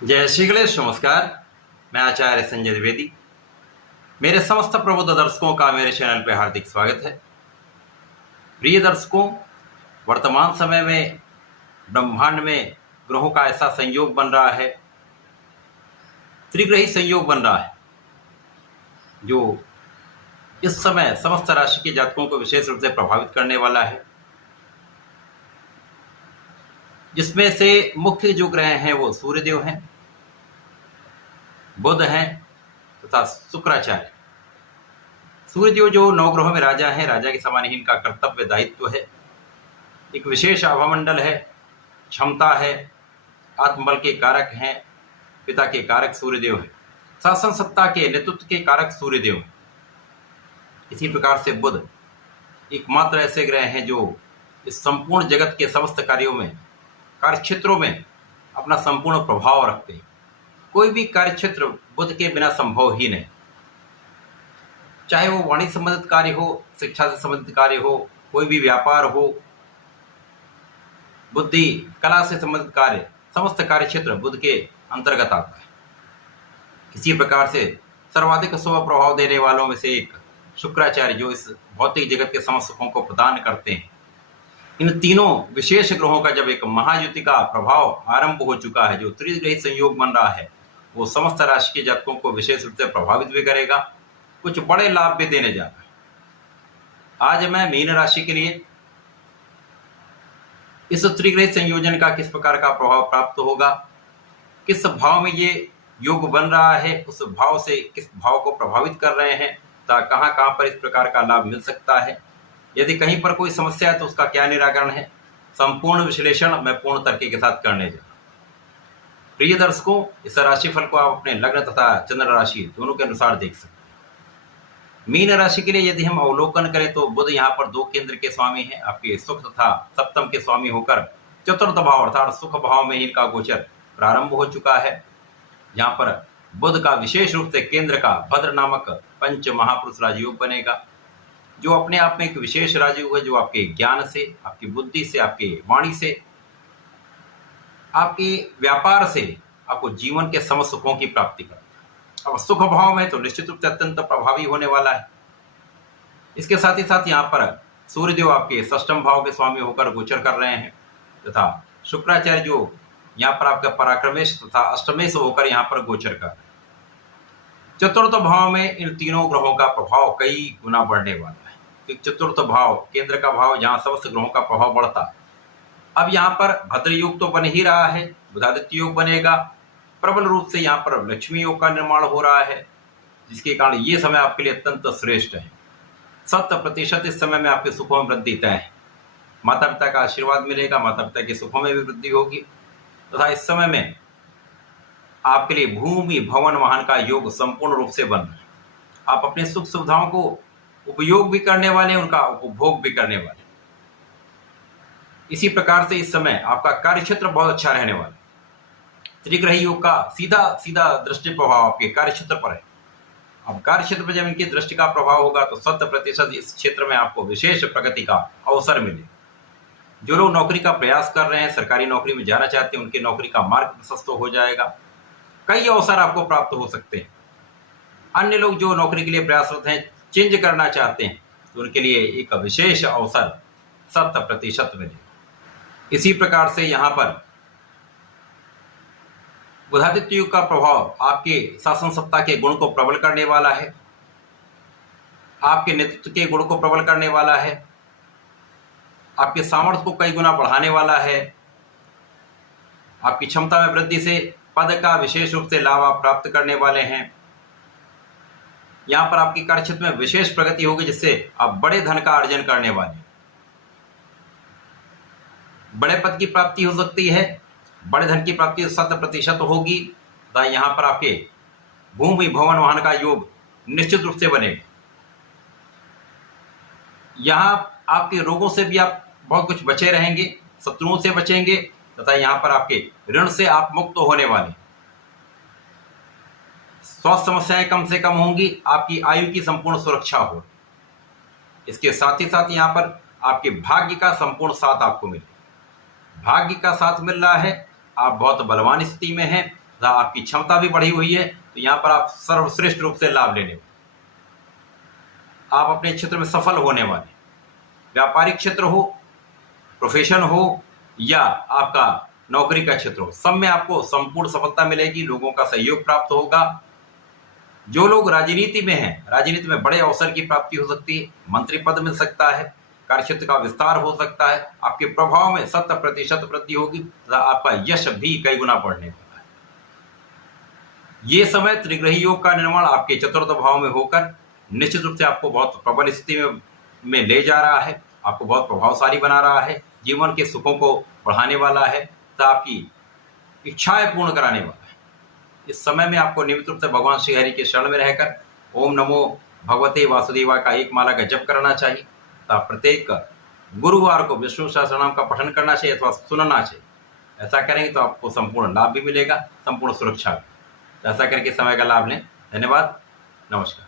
जय श्री गणेश। नमस्कार। मैं आचार्य संजय द्विवेदी। मेरे समस्त प्रबुद्ध दर्शकों का मेरे चैनल पर हार्दिक स्वागत है। प्रिय दर्शकों, वर्तमान समय में ब्रह्मांड में ग्रहों का ऐसा संयोग बन रहा है, त्रिग्रही संयोग बन रहा है, जो इस समय समस्त राशि के जातकों को विशेष रूप से प्रभावित करने वाला है। जिसमें से मुख्य जो ग्रह हैं वो सूर्यदेव हैं, बुध हैं तथा शुक्राचार्य। सूर्यदेव जो नवग्रहों में राजा है, राजा के समान ही इनका कर्तव्य दायित्व है। एक विशेष आभामंडल है, क्षमता है, आत्मबल के कारक हैं, पिता के कारक सूर्यदेव हैं, शासन सत्ता के नेतृत्व के कारक सूर्यदेव हैं। इसी प्रकार से बुध एकमात्र ऐसे ग्रह हैं जो इस संपूर्ण जगत के समस्त कार्यों में, कार्य क्षेत्रों में अपना संपूर्ण प्रभाव रखते हैं। कोई भी कार्य क्षेत्र बुध के बिना संभव ही नहीं, चाहे वो वाणिज्य संबंधित कार्य हो, शिक्षा से संबंधित कार्य हो, कोई भी व्यापार हो, बुद्धि कला से संबंधित कार्य, समस्त कार्य क्षेत्र बुध के अंतर्गत आता है। इसी प्रकार से सर्वाधिक शुभ प्रभाव देने वालों में से एक शुक्राचार्य, जो इस भौतिक जगत के समस्त सुखों को प्रदान करते हैं। इन तीनों विशेष ग्रहों का जब एक महायुति का प्रभाव आरंभ हो चुका है, जो त्रिग्रही संयोग बन रहा है, वो समस्त राशि के जातकों को विशेष रूप से प्रभावित भी करेगा, कुछ बड़े लाभ भी देने जा रहा है। आज मैं मीन राशि के लिए इस त्रिग्रही संयोजन का किस प्रकार का प्रभाव प्राप्त होगा, किस भाव में ये योग बन रहा है, उस भाव से किस भाव को प्रभावित कर रहे हैं, कहाँ कहाँ पर इस प्रकार का लाभ मिल सकता है, यदि कहीं पर कोई समस्या है तो उसका क्या निराकरण है, संपूर्ण विश्लेषण मैं पूर्ण तरीके के साथ करने जा रहा हूं। प्रिय दर्शकों, इस राशिफल को आप अपने लग्न तथा चंद्र राशि दोनों के अनुसार देख सकते हैं। मीन राशि के लिए यदि हम अवलोकन करें तो बुध यहाँ पर 2 केंद्र के स्वामी हैं, आपके सुख तथा सप्तम के स्वामी होकर चतुर्थ भाव अर्थात सुख भाव में इनका गोचर प्रारंभ हो चुका है। यहाँ पर बुध का विशेष रूप से केंद्र का भद्र नामक पंच महापुरुष राजयोग बनेगा, जो अपने आप में एक विशेष राजयोग है, जो आपके ज्ञान से, आपकी बुद्धि से, आपके वाणी से, आपके व्यापार से आपको जीवन के समस्त सुखों की प्राप्ति करता है। अब सुख भाव में तो निश्चित रूप से अत्यंत प्रभावी होने वाला है। इसके साथ ही साथ यहाँ पर सूर्यदेव आपके षष्ठम भाव के स्वामी होकर गोचर कर रहे हैं, तथा शुक्राचार्य जो यहाँ पर आपका पराक्रमेश तथा अष्टमेश होकर यहाँ पर गोचर कर रहे हैं। चतुर्थ भाव में इन तीनों ग्रहों का प्रभाव कई गुना बढ़ने वाला है। चतुर्थ भाव केंद्र का भाव, जहाँ समस्त ग्रहों का प्रभाव बढ़ता है। अब यहाँ पर भद्र योग तो बन ही रहा है, बुधादित्य योग बनेगा, प्रबल रूप से यहाँ पर लक्ष्मी योग का निर्माण हो रहा है, जिसके कारण ये समय आपके लिए अत्यंत श्रेष्ठ है। 100% इस समय में आपके सुखों में वृद्धि तय है। माता पिता का आशीर्वाद मिलेगा, माता पिता के सुखों में भी वृद्धि होगी, तथा इस समय में आपके लिए भूमि भवन वाहन का योग संपूर्ण रूप से बन रहा है। आप अपने सुख सुविधाओं को उपयोग भी करने वाले हैं, उनका उपभोग भी करने वाले। इसी प्रकार से इस समय आपका कार्य क्षेत्र बहुत अच्छा रहने वाला है। त्रिग्रही योग का सीधा सीधा दृष्टि प्रभाव आपके कार्य क्षेत्र पर है। अब कार्य क्षेत्र पर जब इनकी दृष्टि का प्रभाव होगा तो 100% इस क्षेत्र में आपको विशेष प्रगति का अवसर मिलेगा। जो लोग नौकरी का प्रयास कर रहे हैं, सरकारी नौकरी में जाना चाहते हैं, उनकी नौकरी का मार्ग प्रशस्त हो जाएगा। कई अवसर आपको प्राप्त हो सकते हैं। अन्य लोग जो नौकरी के लिए प्रयासरत हैं, चेंज करना चाहते हैं, तो उनके लिए एक विशेष अवसर 100% मिलेगा। इसी प्रकार से यहाँ पर बुधादित्य योग का प्रभाव आपके शासन सत्ता के गुण को प्रबल करने वाला है, आपके नेतृत्व के गुण को प्रबल करने वाला है, आपके सामर्थ्य को कई गुना बढ़ाने वाला है। आपकी क्षमता में वृद्धि से पद का विशेष रूप से लाभ आप प्राप्त करने वाले हैं। यहाँ पर आपकी कार्य क्षेत्र में विशेष प्रगति होगी, जिससे आप बड़े धन का अर्जन करने वाले हैं। बड़े पद की प्राप्ति हो सकती है, बड़े धन की प्राप्ति 100% होगी। तथा यहाँ पर आपके भूमि भवन वाहन का योग निश्चित रूप से बनेगा। यहाँ आपके रोगों से भी आप बहुत कुछ बचे रहेंगे, शत्रुओं से बचेंगे, तथा यहाँ पर आपके ऋण से आप मुक्त होने वाले। स्वास्थ्य समस्याएं कम से कम होंगी, आपकी आयु की संपूर्ण सुरक्षा हो। इसके साथ ही साथ यहाँ पर आपके भाग्य का संपूर्ण साथ आपको मिले। भाग्य का साथ मिल रहा है, आप बहुत बलवान स्थिति में हैं, तथा आपकी क्षमता भी बढ़ी हुई है, तो यहाँ पर आप सर्वश्रेष्ठ रूप से लाभ लेने, आप अपने क्षेत्र में सफल होने वाले। व्यापारिक क्षेत्र हो, प्रोफेशन हो या आपका नौकरी का क्षेत्र हो, सब में आपको संपूर्ण सफलता मिलेगी, लोगों का सहयोग प्राप्त होगा। जो लोग राजनीति में हैं, राजनीति में बड़े अवसर की प्राप्ति हो सकती है, मंत्री पद मिल सकता है, कार्यक्षेत्र का विस्तार हो सकता है, आपके प्रभाव में 100% वृद्धि होगी तथा आपका यश भी कई गुना बढ़ने वाला है। ये समय त्रिग्रही योग का निर्माण आपके चतुर्थ भाव में होकर निश्चित रूप से आपको बहुत प्रबल स्थिति में ले जा रहा है, आपको बहुत प्रभावशाली बना रहा है, जीवन के सुखों को बढ़ाने वाला है तथा आपकी इच्छाएं पूर्ण कराने वाला है। इस समय में आपको नियमित रूप से भगवान श्री हरि के शरण में रहकर ओम नमो भगवते वासुदेवाय का एक माला का जप करना चाहिए तथा प्रत्येक गुरुवार को विष्णु सहस्त्रनाम का पठन करना चाहिए अथवा सुनना चाहिए। ऐसा करेंगे तो आपको संपूर्ण लाभ भी मिलेगा, संपूर्ण सुरक्षा भी। ऐसा करके समय का लाभ लें। धन्यवाद, नमस्कार।